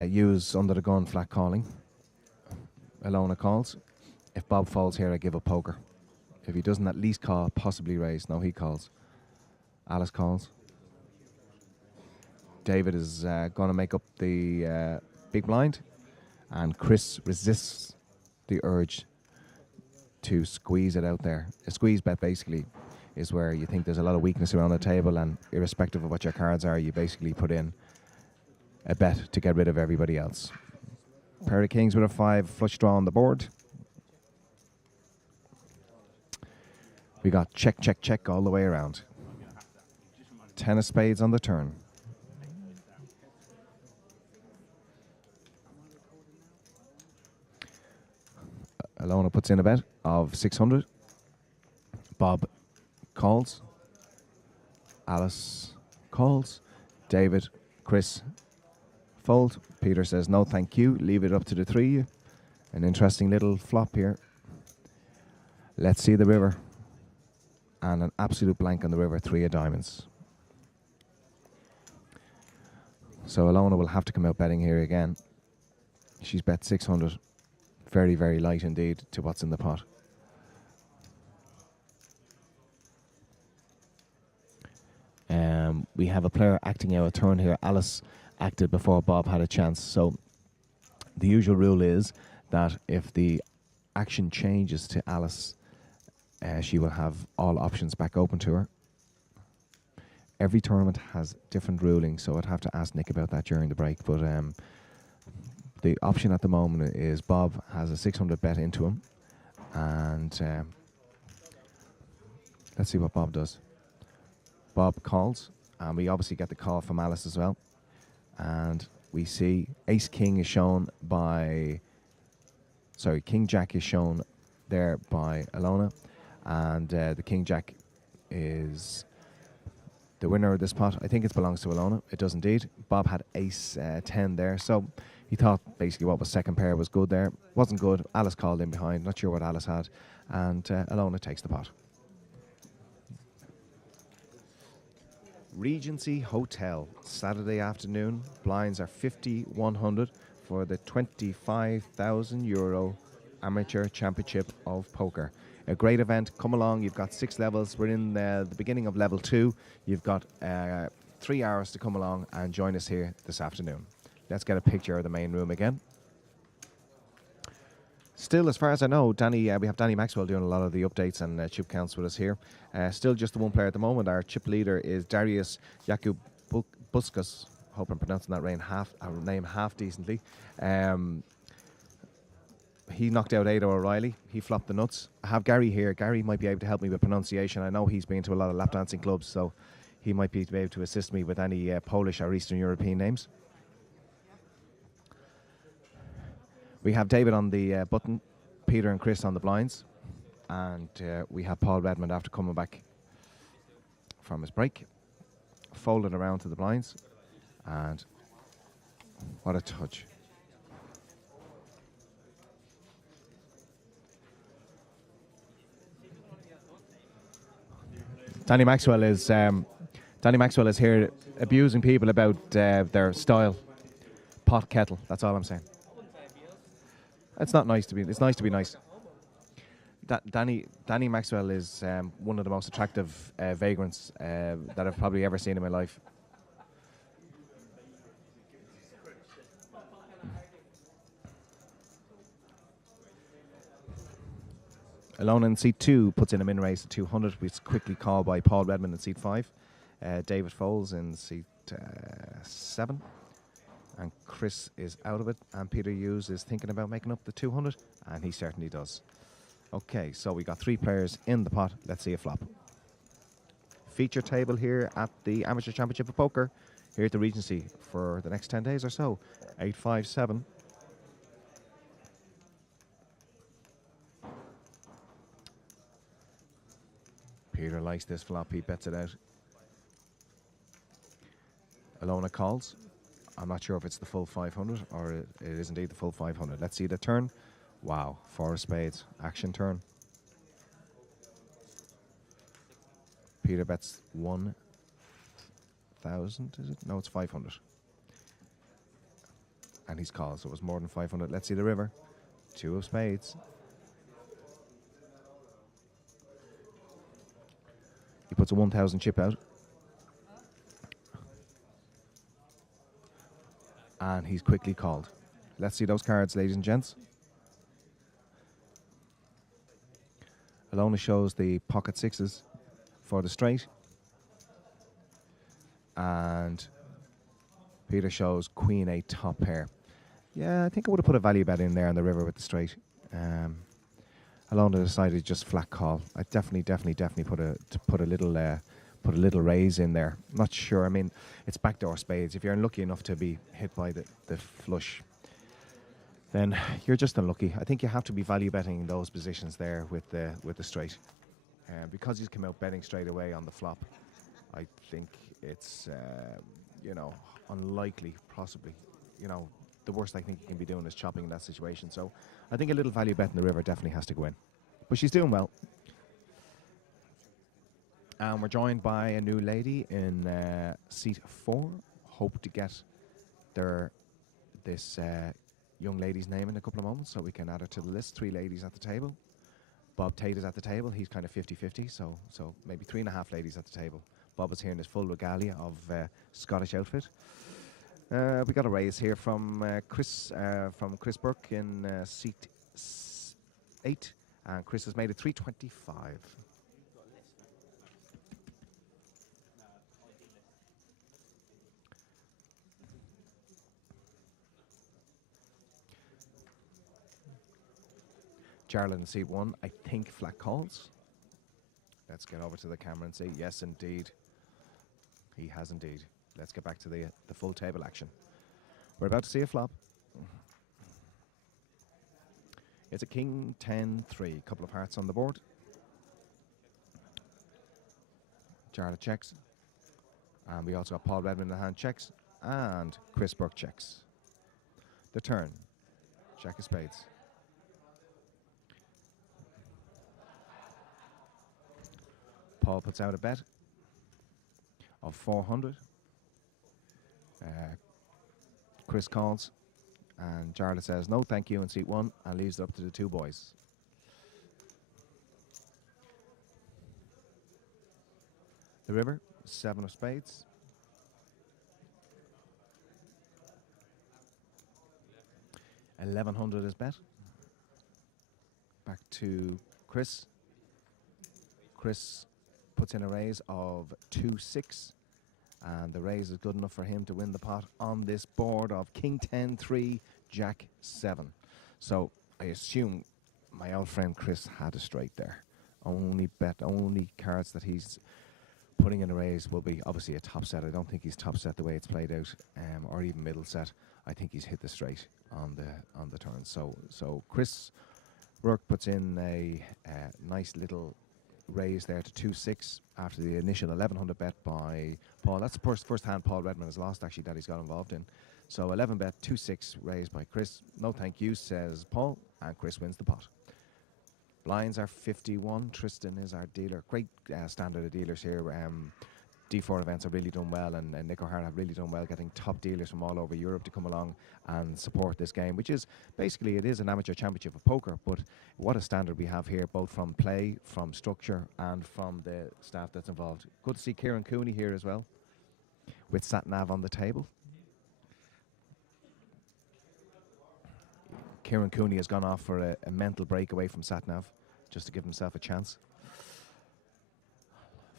Use under the gun flat calling. Alona calls. If Bob falls here, I give a poker. If he doesn't at least call, possibly raise. No, he calls. Alice calls. David is going to make up the big blind, and Chris resists the urge to squeeze it out there. A squeeze bet basically is where you think there's a lot of weakness around the table, and irrespective of what your cards are, you basically put in a bet to get rid of everybody else. Pair of kings with a 5, flush draw on the board. We got check, check, check all the way around. 10 of spades on the turn. Alona puts in a bet of 600. Bob calls. Alice calls. David, Chris fold. Peter says no thank you, leave it up to the three. An interesting little flop here. Let's see the river. And an absolute blank on the river, 3 of diamonds. So Alona will have to come out betting here again. She's bet 600. Very, very light indeed to what's in the pot. We have a player acting out a turn here. Alice acted before Bob had a chance. So the usual rule is that if the action changes to Alice, she will have all options back open to her. Every tournament has different rulings, so I'd have to ask Nick about that during the break. But the option at the moment is Bob has a 600 bet into him, and let's see what Bob does. Bob calls, and we obviously get the call from Alice as well. And we see Ace-King is shown by... Sorry, King-Jack is shown there by Alona. And the King-Jack is the winner of this pot. I think it belongs to Alona. It does indeed. Bob had Ace-10 there. So he thought basically what was second pair was good there. Wasn't good. Alice called in behind. Not sure what Alice had. And Alona takes the pot. Regency Hotel, Saturday afternoon. Blinds are 50-100 for the €25,000 Amateur Championship of Poker. A great event. Come along. You've got 6 levels. We're in the beginning of level 2. You've got 3 hours to come along and join us here this afternoon. Let's get a picture of the main room again. Still, as far as I know, we have Danny Maxwell doing a lot of the updates and chip counts with us here. Still just the one player at the moment. Our chip leader is Darius Jakubuskas. Hope I'm pronouncing that name half decently. He knocked out Ado O'Reilly. He flopped the nuts. I have Gary here. Gary might be able to help me with pronunciation. I know he's been to a lot of lap dancing clubs, so he might be able to assist me with any Polish or Eastern European names. We have David on the button, Peter and Chris on the blinds, and we have Paul Redmond after coming back from his break, folded around to the blinds, and what a touch. Danny Maxwell is here abusing people about their style. Pot kettle, that's all I'm saying. It's not nice to be. It's nice to be nice. Danny Maxwell is one of the most attractive vagrants that I've probably ever seen in my life. Alone in seat 2 puts in a min raise to 200, which is quickly called by Paul Redmond in seat 5. David Foles in seat 7. And Chris is out of it, and Peter Hughes is thinking about making up the 200, and he certainly does. Okay, so we got 3 players in the pot. Let's see a flop. Feature table here at the Amateur Championship of Poker, here at the Regency for the next 10 days or so. 857. Peter likes this flop. He bets it out. Alona calls. I'm not sure if it's the full 500 or it is indeed the full 500. Let's see the turn. Wow, 4 of spades. Action turn. Peter bets 1,000, is it? No, it's 500. And he's called, so it was more than 500. Let's see the river. 2 of spades. He puts a 1,000 chip out. And he's quickly called. Let's see those cards, ladies and gents. Alona shows the pocket sixes for the straight. And Peter shows Queen 8 top pair. Yeah, I think I would have put a value bet in there on the river with the straight. Alona decided to just flat call. I definitely put a little raise in there. Not sure. I mean, it's backdoor spades. If you're unlucky enough to be hit by the flush, then you're just unlucky. I think you have to be value betting those positions there with the straight. Because he's come out betting straight away on the flop, I think it's unlikely, possibly. The worst I think you can be doing is chopping in that situation. So I think a little value bet in the river definitely has to go in. But she's doing well. And we're joined by a new lady in seat 4. Hope to get this young lady's name in a couple of moments so we can add her to the list. 3 ladies at the table. Bob Tate is at the table. He's kind of 50-50, so maybe 3.5 ladies at the table. Bob is here in his full regalia of Scottish outfit. We got a raise here from Chris Burke in seat 8, and Chris has made it 325. Jarlath in seat 1, I think flat calls. Let's get over to the camera and see. Yes, indeed. He has indeed. Let's get back to the full table action. We're about to see a flop. It's a king 10-3. Couple of hearts on the board. Jarlath checks. And we also got Paul Redmond in the hand checks. And Chris Burke checks. The turn. Jack of spades. Paul puts out a bet of 400. Chris calls, and Jarlath says no thank you in seat 1 and leaves it up to the 2 boys. The river, 7 of spades. $1,100 is bet. Back to Chris. Chris puts in a raise of 2-6, and the raise is good enough for him to win the pot on this board of king 10-3, jack 7. So I assume my old friend Chris had a straight there. Only cards that he's putting in a raise will be obviously a top set. I don't think he's top set the way it's played out, or even middle set. I think he's hit the straight on the turn. So Chris Rourke puts in a nice little raise there to 2-6 after the initial 1,100 bet by Paul. That's the first hand Paul Redmond has lost, actually, that he's got involved in. So 11 bet, 2-6 raised by Chris. No thank you, says Paul, and Chris wins the pot. Blinds are 51. Tristan is our dealer. Great standard of dealers here. D4 events have really done well, and Nick O'Hara have really done well getting top dealers from all over Europe to come along and support this game, which is basically, it is an amateur championship of poker, but what a standard we have here, both from play, from structure, and from the staff that's involved. Good to see Kieran Cooney here as well, with Satnav on the table. Kieran Cooney has gone off for a mental break away from Satnav, just to give himself a chance.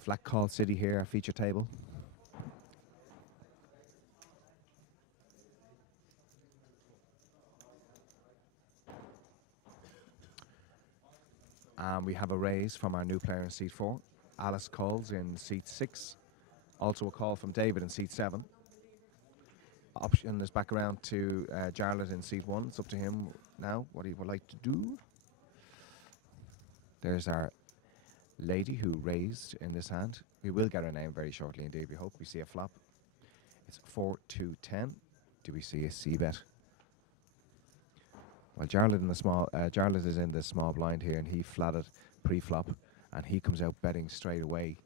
Flat Call City here, our feature table. And we have a raise from our new player in seat 4. Alice calls in seat 6. Also a call from David in seat 7. Option is back around to Jarlath in seat 1. It's up to him now what he would like to do. There's our lady who raised in this hand. We will get her name very shortly indeed, we hope. We see a flop. It's 4-2-10. Do we see a C-bet? Well, Jarlath is in the small blind here, and he flatted pre-flop, and he comes out betting straight away.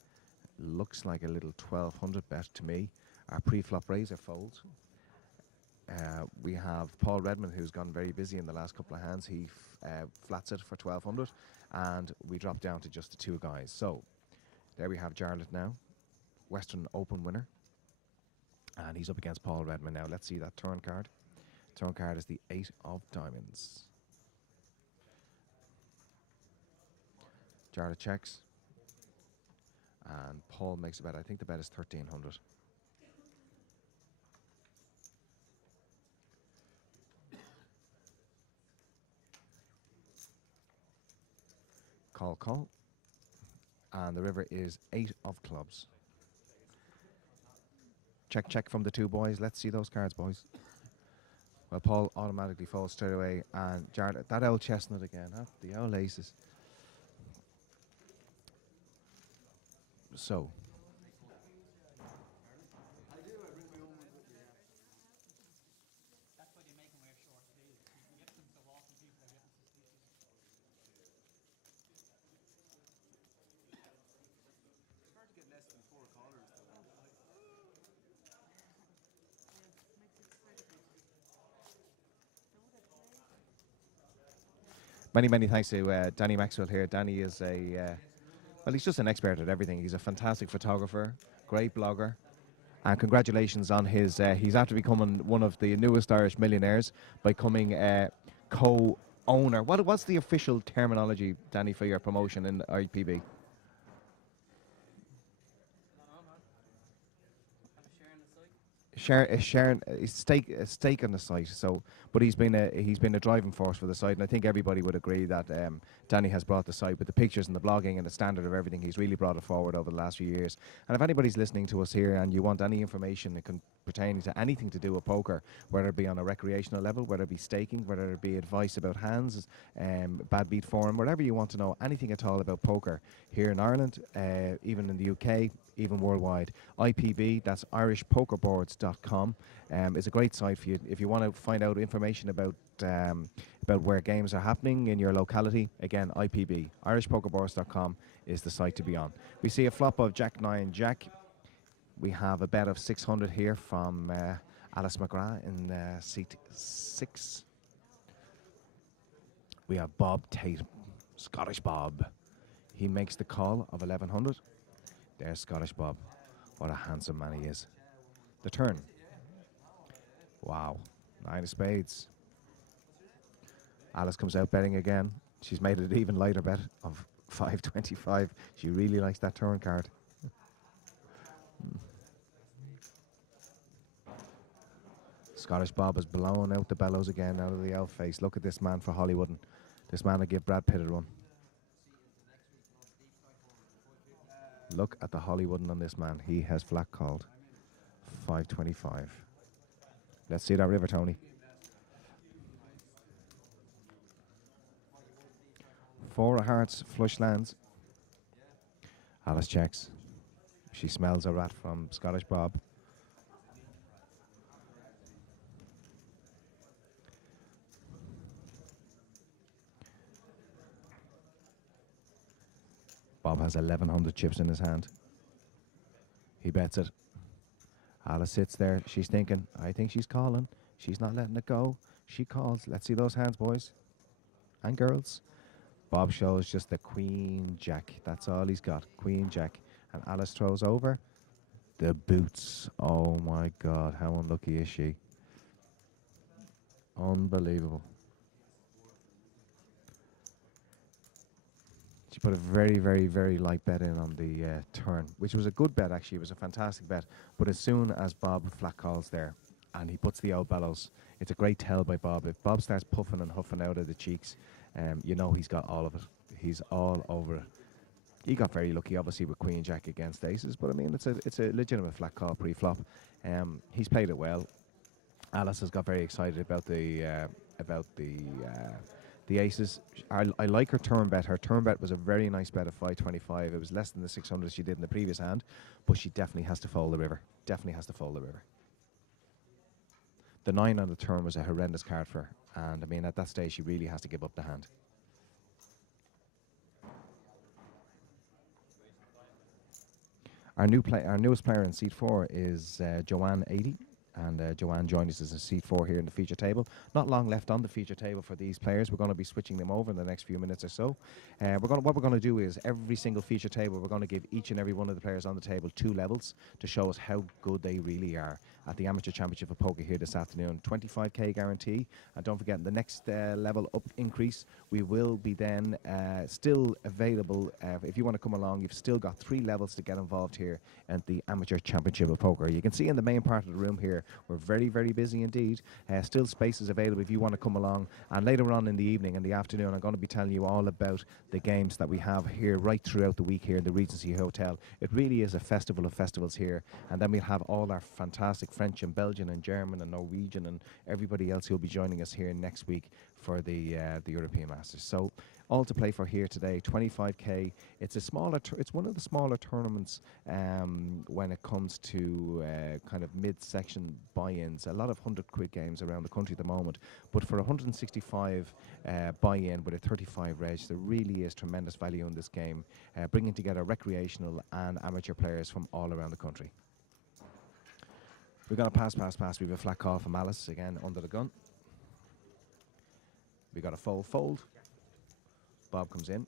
Looks like a little 1,200 bet to me. Our pre-flop raiser folds. We have Paul Redmond, who's gone very busy in the last couple of hands. He flats it for 1200, and we drop down to just the two guys. So there we have Jarlath now, Western Open winner, and he's up against Paul Redmond now. Let's see that turn card. Turn card is the 8 of diamonds. Jarlath checks, and Paul makes a bet. I think the bet is 1300. Call, call. And the river is 8 of clubs. Check, check from the two boys. Let's see those cards, boys. Well, Paul automatically falls straight away. And Jared, that old chestnut again, huh? The old aces. So. Many, many thanks to Danny Maxwell here. Danny is well, he's just an expert at everything. He's a fantastic photographer, great blogger, and congratulations on his, he's after becoming one of the newest Irish millionaires by becoming co-owner. What's the official terminology, Danny, for your promotion in IPB? Sharing a stake on the site. So, but he's been a driving force for the site, and I think everybody would agree that Danny has brought the site with the pictures and the blogging and the standard of everything. He's really brought it forward over the last few years. And if anybody's listening to us here and you want any information that can pertaining to anything to do with poker, whether it be on a recreational level, whether it be staking, whether it be advice about hands, bad beat form, whatever you want to know, anything at all about poker here in Ireland, even in the UK, even worldwide. IPB, that's irishpokerboards.com, is a great site for you if you want to find out information about where games are happening in your locality. Again, IPB, irishpokerboards.com is the site to be on. We see a flop of Jack 9 Jack. We have a bet of 600 here from Alice McGrath in seat 6. We have Bob Tate, Scottish Bob. He makes the call of 1100. There's Scottish Bob. What a handsome man he is. The turn. Wow. 9 of spades. Alice comes out betting again. She's made it an even lighter bet of 525. She really likes that turn card. Scottish Bob is blowing out the bellows again out of the elf face. Look at this man for Hollywood. This man will give Brad Pitt a run. Look at the Hollywood on this man. He has flat called 525. Let's see that river, Tony. 4 of hearts, flush lands. Alice checks. She smells a rat from Scottish Bob. Bob has 1100 chips in his hand. He bets it. Alice sits there. She's thinking, I think she's calling. She's not letting it go. She calls. Let's see those hands, boys and girls. Bob shows just the Queen Jack. That's all he's got. Queen Jack. And Alice throws over the boots. Oh my God, how unlucky is she? Unbelievable. She put a very, very, very light bet in on the turn, which was a good bet, actually. It was a fantastic bet. But as soon as Bob flat calls there and he puts the old bellows, it's a great tell by Bob. If Bob starts puffing and huffing out of the cheeks, you know he's got all of it. He's all over it. He got very lucky, obviously, with Queen Jack against aces, but I mean, it's a legitimate flat call pre-flop. He's played it well. Alice has got very excited about the aces. I like her turn bet. Her turn bet was a very nice bet of 525. It was less than the 600 she did in the previous hand, but she definitely has to fold the river. Definitely has to fold the river. The 9 on the turn was a horrendous card for her, and I mean, at that stage, she really has to give up the hand. Our newest player in seat 4 is Joanne 80. And Joanne joined us in seat 4 here in the feature table. Not long left on the feature table for these players. We're going to be switching them over in the next few minutes or so. What we're going to do is every single feature table, we're going to give each and every one of the players on the table 2 levels to show us how good they really are at the Amateur Championship of Poker here this afternoon. 25k guarantee. And don't forget, the next level up increase, we will be then still available. If you want to come along, you've still got 3 levels to get involved here at the Amateur Championship of Poker. You can see in the main part of the room here, we're very, very busy indeed. Still spaces available if you want to come along. And later on in the evening, in the afternoon, I'm going to be telling you all about the games that we have here right throughout the week here in the Regency Hotel. It really is a festival of festivals here. And then we'll have all our fantastic French and Belgian and German and Norwegian and everybody else who will be joining us here next week for the European Masters. So all to play for here today. 25k. It's a smaller. It's one of the smaller tournaments when it comes to kind of mid-section buy-ins. A lot of 100 quid games around the country at the moment, but for 165 buy-in with a 35 reg, there really is tremendous value in this game, bringing together recreational and amateur players from all around the country. We're going to pass. We have a flat call from Alice again under the gun. We got a fold. Bob comes in,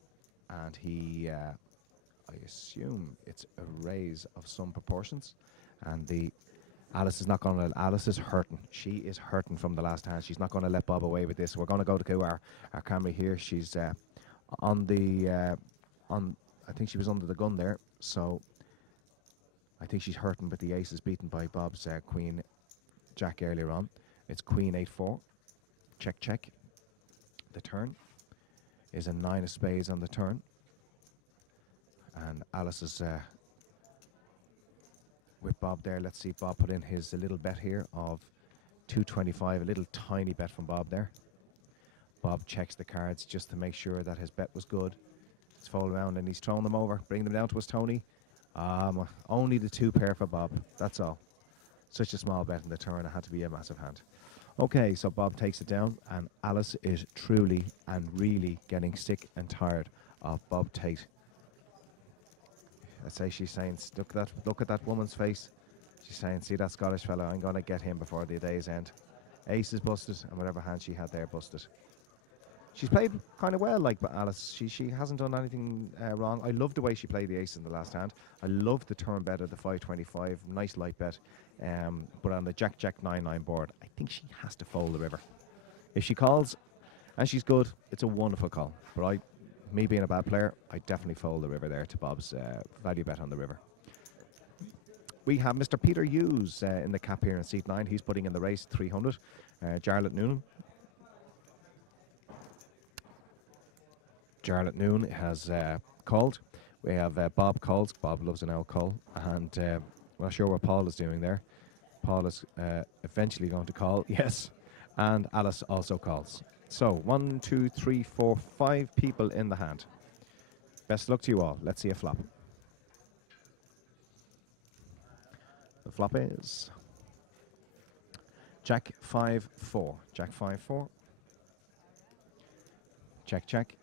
and he, I assume it's a raise of some proportions, and Alice is not going to. Alice is hurting. She is hurting from the last hand. She's not going to let Bob away with this. We're going to go to our camera here. She's on the I think she was under the gun there, so I think she's hurting. But the ace is beaten by Bob's Queen Jack earlier on. It's Queen 8-4. Check. The turn is a 9 of spades on the turn, and Alice is with Bob there. Let's see Bob put in his little bet here of 225, a little tiny bet from Bob there. Bob checks the cards just to make sure that his bet was good. He's fold around and he's throwing them over, bring them down to us, Tony. Only the 2 pair for Bob, that's all. Such a small bet in the turn, it had to be a massive hand. Okay, so Bob takes it down, and Alice is truly and really getting sick and tired of Bob Tate. I'd say she's saying, look at that woman's face. She's saying, see that Scottish fella, I'm going to get him before the day's end. Ace is busted, and whatever hand she had there busted. She's played kind of well, like Alice. She hasn't done anything wrong. I love the way she played the ace in the last hand. I love the turn bet of the 525. Nice light bet. But on the Jack 9-9 board, I think she has to fold the river. If she calls, and she's good, it's a wonderful call. But me being a bad player, I definitely fold the river there to Bob's value bet on the river. We have Mr. Peter Hughes in the cap here in seat 9. He's putting in the race 300. Jarlath Noonan. Jarlath Noonan has called. We have Bob calls. Bob loves an old call. And I'm not sure what Paul is doing there. Paul is eventually going to call. Yes. And Alice also calls. So 1, 2, 3, 4, 5 people in the hand. Best luck to you all. Let's see a flop. The flop is Jack 5-4. Jack 5-4. Check.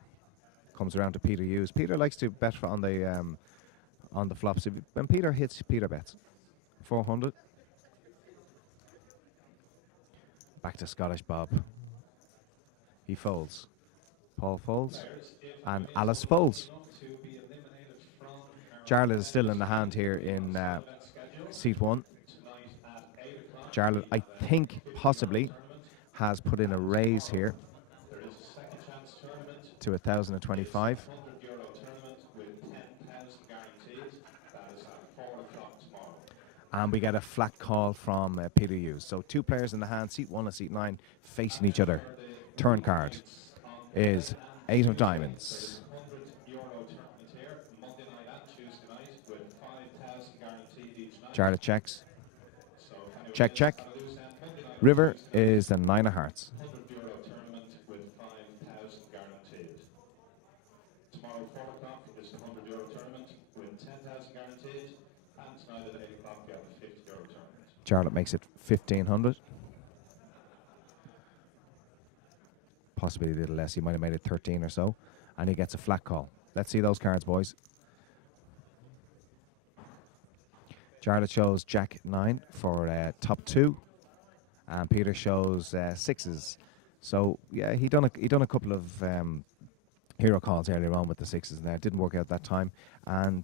Comes around to Peter Hughes. Peter likes to bet on the flops. When Peter hits, Peter bets. 400. Back to Scottish Bob. He folds. Paul folds. And Alice folds. Jarlath is still in the hand here in seat 1. Jarlath, I think, possibly has put in a raise here to 1,025. €100 tournament with 10,000 guaranteed. That is at 4 o'clock tomorrow. And we get a flat call from Peter Hughes. So 2 players in the hand, seat 1 and seat 9, facing each other. Turn card is 8 of diamonds. €100 tournament here, Monday night and Tuesday night with 5,000 guaranteed each night. Jarlath checks. So Check. River is the 9 of hearts. €100 tournament with 5,000 guaranteed. Tomorrow 4 o'clock is the €100 tournament with 10,000 guaranteed. And tonight at 8 o'clock we have a €50 tournament. Jarlath makes it 1,500. Possibly a little less. He might have made it 13 or so. And he gets a flat call. Let's see those cards, boys. Jarlath shows Jack 9 for top 2. and Peter shows sixes. So yeah, he done a couple of hero calls earlier on with the sixes there. It didn't work out that time, and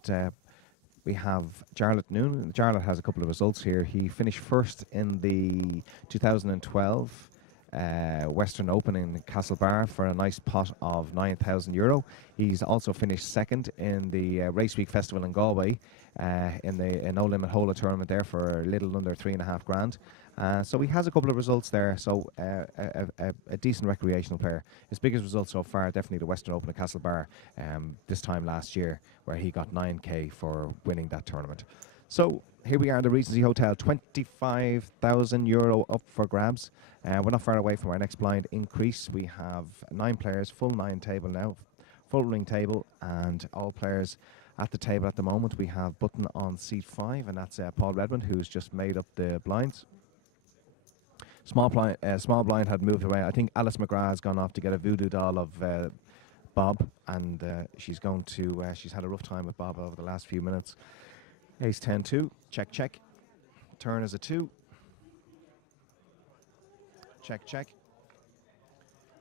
we have Jarlath Noonan. Jarlath has a couple of results here. He finished first in the 2012 Western Open in Castlebar for a nice pot of €9,000. He's also finished second in the Race Week Festival in Galway in the No Limit Holo tournament there for a little under $3,500. So he has a couple of results there. So a decent recreational player. His biggest result so far, definitely the Western Open of Castlebar this time last year, where he got 9k for winning that tournament. So here we are in the Regency Hotel, €25,000 up for grabs. We're not far away from our next blind increase. We have 9 players, full 9 table now, full ring table, and all players at the table at the moment. We have Button on seat 5, and that's Paul Redmond, who's just made up the blinds. Small blind had moved away. I think Alice McGrath has gone off to get a voodoo doll of Bob, and she's going to. She's had a rough time with Bob over the last few minutes. Ace 10-2, check check. Turn is a 2. Check check.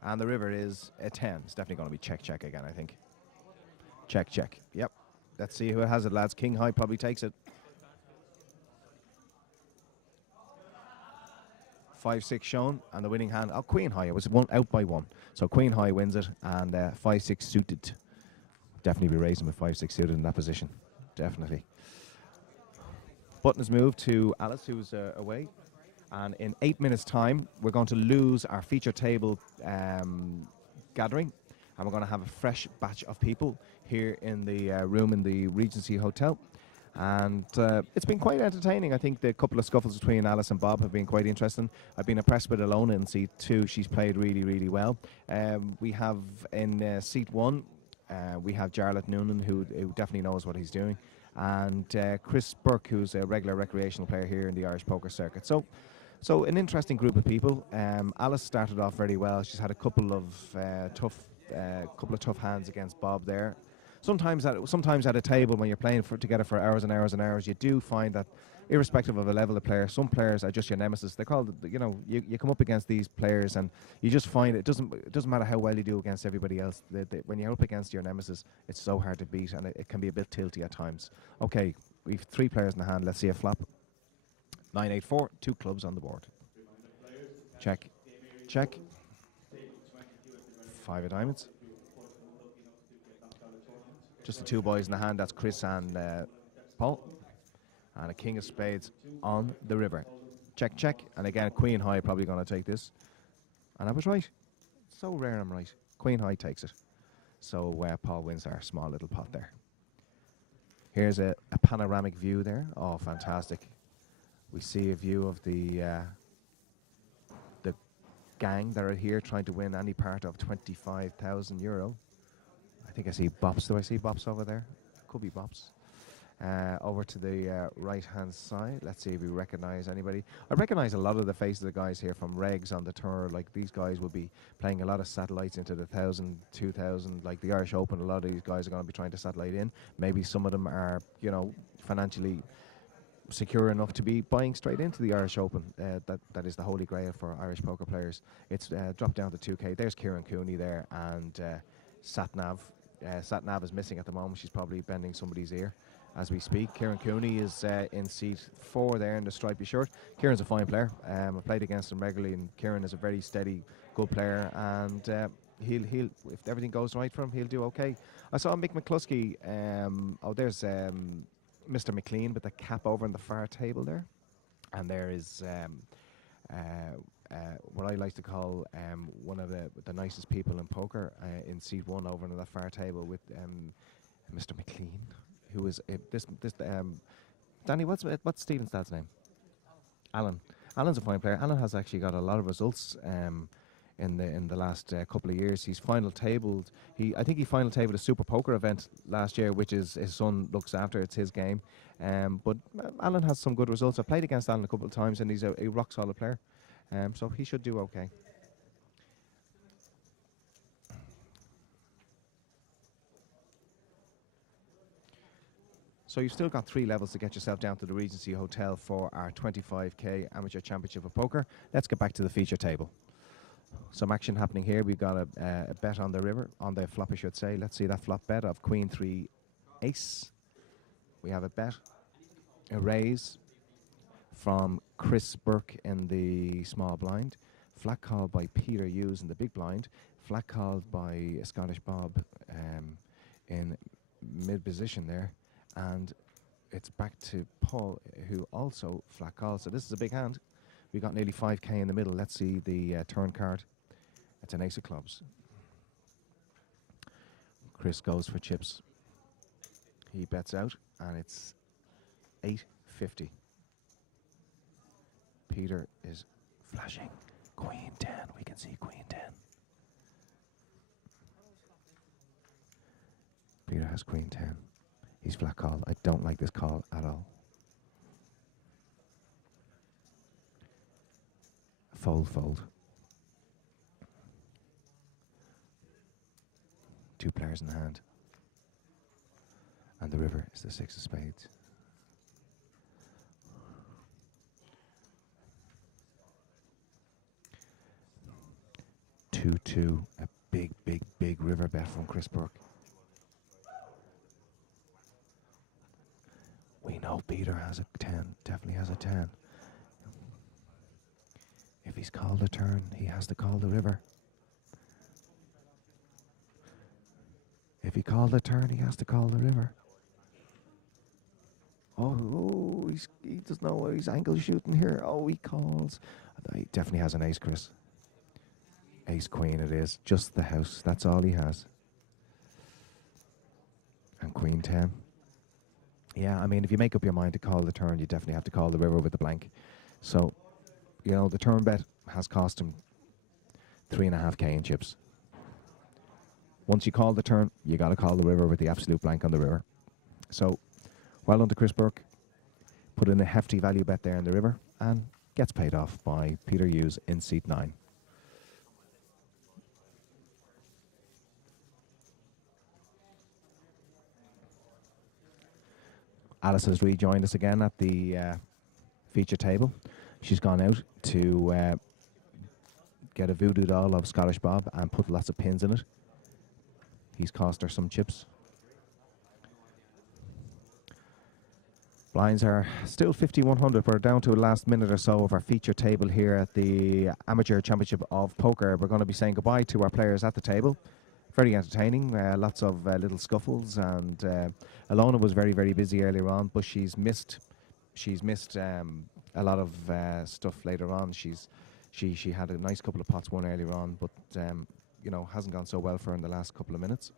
And the river is a 10. It's definitely going to be check check again, I think. Check check. Yep. Let's see who has it, lads. King High probably takes it. 5-6 shown, and the winning hand. Oh, Queen High. It was out by 1. So Queen High wins it, and 5-6 suited. Definitely be raising with 5-6 suited in that position. Definitely. Button has moved to Alice, who's away. And in 8 minutes' time, we're going to lose our feature table gathering. And we're going to have a fresh batch of people here in the room in the Regency Hotel. And it's been quite entertaining. I think the couple of scuffles between Alice and Bob have been quite interesting. I've been impressed with Alona in seat 2. She's played really, really well. We have in seat 1, we have Jarlath Noonan, who definitely knows what he's doing. And Chris Burke, who's a regular recreational player here in the Irish poker circuit. So an interesting group of people. Alice started off very well. She's had a couple of tough hands against Bob there. Sometimes at a table when you're playing together for hours and hours and hours, you do find that, irrespective of a level of player, some players are just your nemesis. They're called, you come up against these players and you just find it doesn't matter how well you do against everybody else. When you're up against your nemesis, it's so hard to beat, and it can be a bit tilty at times. Okay, we've 3 players in the hand. Let's see a flop. 9-8-4, 2 clubs on the board. Check, check. 5 of diamonds. Just the 2 boys in the hand. That's Chris and Paul. And a king of spades on the river. Check, check. And again, Queen High probably going to take this. And I was right. So rare I'm right. Queen High takes it. So Paul wins our small little pot there. Here's a panoramic view there. Oh, fantastic. We see a view of the gang that are here trying to win any part of €25,000. I think I see Bops. Do I see Bops over there? Could be Bops. Over to the right-hand side. Let's see if we recognise anybody. I recognise a lot of the faces of the guys here from regs on the tour. Like, these guys will be playing a lot of satellites into the 1,000, 2,000. Like the Irish Open, a lot of these guys are going to be trying to satellite in. Maybe some of them are, financially secure enough to be buying straight into the Irish Open. That is the holy grail for Irish poker players. It's dropped down to 2k. There's Kieran Cooney there, and Satnav. Satnav is missing at the moment. She's probably bending somebody's ear as we speak. Kieran Cooney is in seat 4 there in the stripy shirt. Kieran's a fine player. I played against him regularly, and Kieran is a very steady, good player, and he'll if everything goes right for him, he'll do okay. I saw Mick McCluskey. There's Mr. McLean with the cap over on the far table there, and there is what I like to call one of the nicest people in poker in seat 1 over on that far table with Mr. McLean, who is Danny. What's Stephen's dad's name? Alan. Alan's a fine player. Alan has actually got a lot of results in the last couple of years. He's final tabled. I think he final tabled a Super Poker event last year, which is his son looks after. It's his game. But Alan has some good results. I've played against Alan a couple of times, and he's a rock solid player. So he should do okay. So you've still got 3 levels to get yourself down to the Regency Hotel for our 25k Amateur Championship of Poker. Let's get back to the feature table. Some action happening here. We've got a bet on the river, on the flop I should say. Let's see that flop bet of Queen 3 Ace. We have a bet, a raise from Chris Burke in the small blind. Flat call by Peter Hughes in the big blind. Flat called by Scottish Bob in mid position there. And it's back to Paul, who also flat calls. So this is a big hand. We got nearly 5k in the middle. Let's see the turn card. It's an ace of clubs. Chris goes for chips. He bets out, and it's 850. Peter is flashing. Queen 10. We can see Queen 10. Peter has Queen 10. He's flat called. I don't like this call at all. Fold, fold. 2 players in the hand. And the river is the 6 of spades. Two, a big, big, big river bet from Chris Burke. We know Peter has a 10, definitely has a 10. If he's called a turn, he has to call the river. If he called a turn, he has to call the river. Oh, he doesn't know, he's angle shooting here. Oh, he calls. He definitely has an ace, Chris. Ace queen it is, just the house, that's all he has. And Queen 10. Yeah, I mean, if you make up your mind to call the turn, you definitely have to call the river with the blank. So, you know, the turn bet has cost him 3.5k in chips. Once you call the turn, you got to call the river with the absolute blank on the river. So, well done to Chris Burke. Put in a hefty value bet there in the river and gets paid off by Peter Hughes in seat 9. Alice has rejoined us again at the feature table. She's gone out to get a voodoo doll of Scottish Bob and put lots of pins in it. He's cost her some chips. Blinds are still 5,100. We're down to a last minute or so of our feature table here at the Amateur Championship of Poker. We're going to be saying goodbye to our players at the table. Very entertaining, lots of little scuffles, and Alona was very, very busy earlier on, but she's missed a lot of stuff later on. She had a nice couple of pots won earlier on, but you know, hasn't gone so well for her in the last couple of minutes.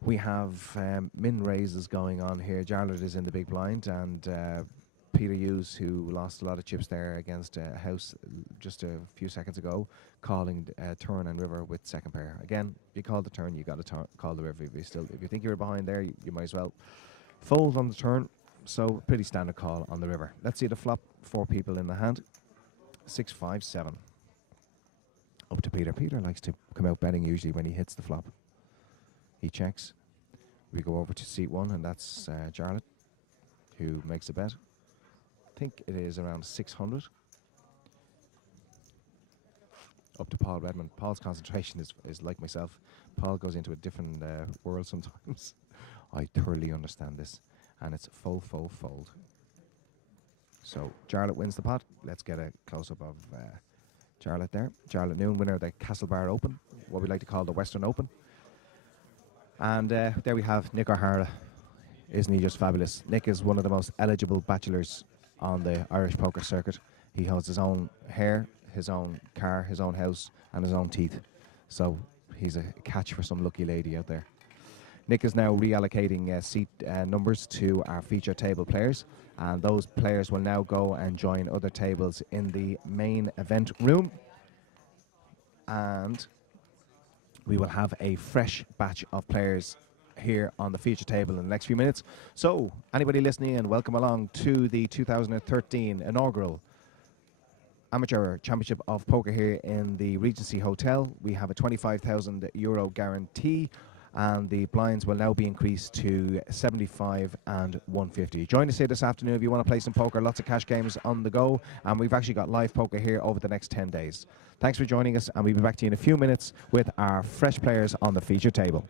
We have min raises going on here. Jarlath is in the big blind, and Peter Hughes, who lost a lot of chips there against a house just a few seconds ago, calling turn and river with second pair. Again, you call the turn, you got to call the river. If you think you're behind there, you might as well fold on the turn. So pretty standard call on the river. Let's see the flop. 4 people in the hand. 6, 5, 7. Up to Peter. Peter likes to come out betting usually when he hits the flop. He checks. We go over to seat 1, and that's Jarlath, who makes a bet. I think it is around 600. Up to Paul Redmond. Paul's concentration is like myself. Paul goes into a different world sometimes. I thoroughly understand this. And it's fold, fold, fold. So Jarlath wins the pot. Let's get a close-up of Jarlath there. Jarlath Noon, winner of the Castlebar Open, what we like to call the Western Open. And there we have Nick O'Hara. Isn't he just fabulous? Nick is one of the most eligible bachelors on the Irish poker circuit. He has his own hair, his own car, his own house, and his own teeth. So he's a catch for some lucky lady out there. Nick is now reallocating seat numbers to our feature table players, and those players will now go and join other tables in the main event room. And we will have a fresh batch of players here on the feature table in the next few minutes. So, anybody listening in, welcome along to the 2013 inaugural Amateur Championship of Poker here in the Regency Hotel. We have a €25,000 guarantee. and the blinds will now be increased to 75 and 150. Join us here this afternoon if you want to play some poker. Lots of cash games on the go, and we've actually got live poker here over the next 10 days. Thanks for joining us, and we'll be back to you in a few minutes with our fresh players on the feature table.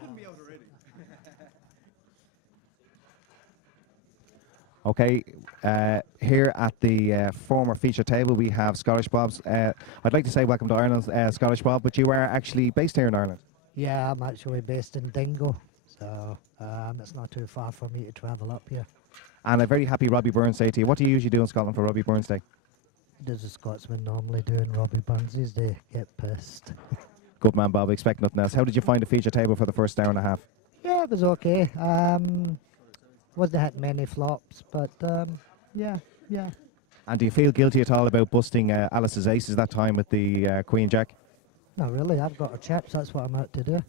Couldn't be out already. Okay, here at the former feature table we have Scottish Bob's. I'd like to say welcome to Ireland, Scottish Bob, but you are actually based here in Ireland. Yeah, I'm actually based in Dingle, so it's not too far for me to travel up here. And a very happy Robbie Burns Day to you. What do you usually do in Scotland for Robbie Burns Day? There's a Scotsman normally doing Robbie Burns's Day. Get pissed. Good man, Bob. Expect nothing else. How did you find the feature table for the first hour and a half? Yeah, it was okay. Wasn't had many flops, but yeah. And do you feel guilty at all about busting Alice's aces that time with the Queen Jack? Not really. I've got a chips. That's what I'm out to do.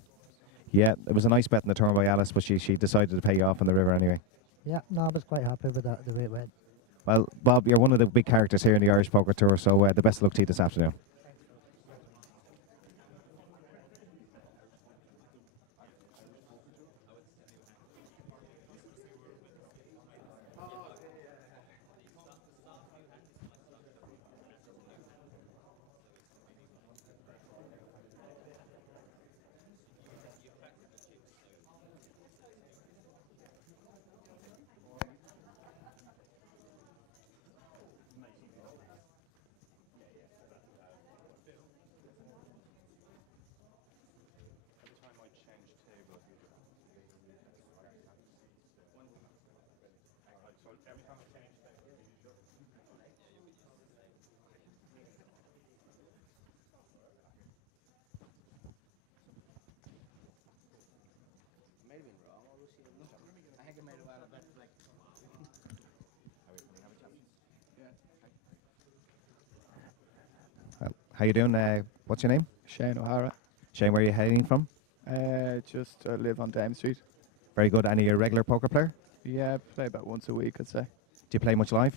Yeah, it was a nice bet in the turn by Alice, but she decided to pay you off on the river anyway. Yeah, no, I was quite happy with that, the way it went. Well, Bob, you're one of the big characters here in the Irish Poker Tour, so the best of luck to you this afternoon. How you doing? What's your name? Shane O'Hara. Shane, where are you heading from? Just live on Dame Street. Very good. Any a regular poker player? Yeah, play about once a week, I'd say. Do you play much live?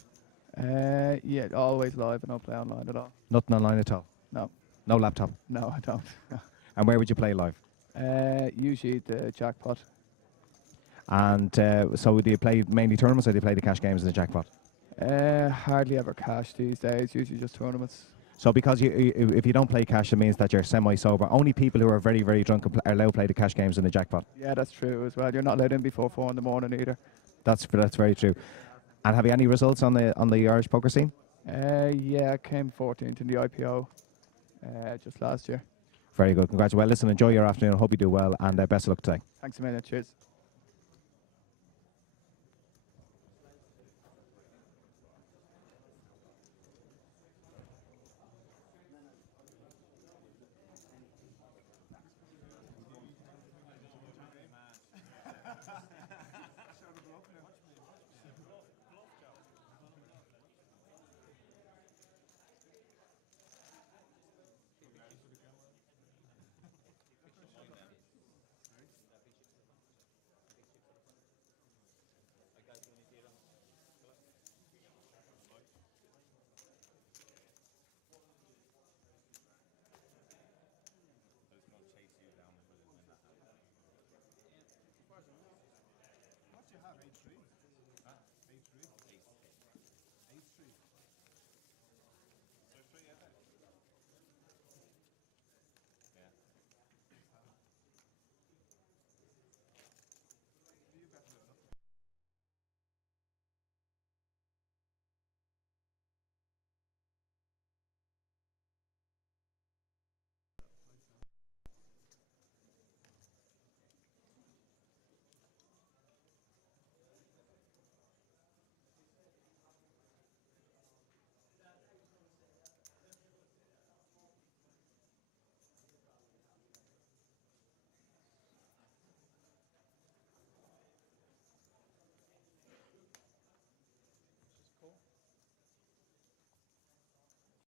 Yeah, always live. I don't play online at all. Nothing online at all? No. No laptop? No, I don't. And where would you play live? Usually the jackpot. And so do you play mainly tournaments or do you play the cash games in the jackpot? Hardly ever cash these days. Usually just tournaments. So because if you don't play cash, it means that you're semi-sober. Only people who are very, very drunk are allowed to play the cash games in the jackpot. Yeah, that's true as well. You're not allowed in before 4 in the morning either. That's very true. And have you any results on the Irish poker scene? Yeah, I came 14th in the IPO just last year. Very good. Congratulations. Well, listen, enjoy your afternoon. I hope you do well, and best of luck today. Thanks a million. Cheers.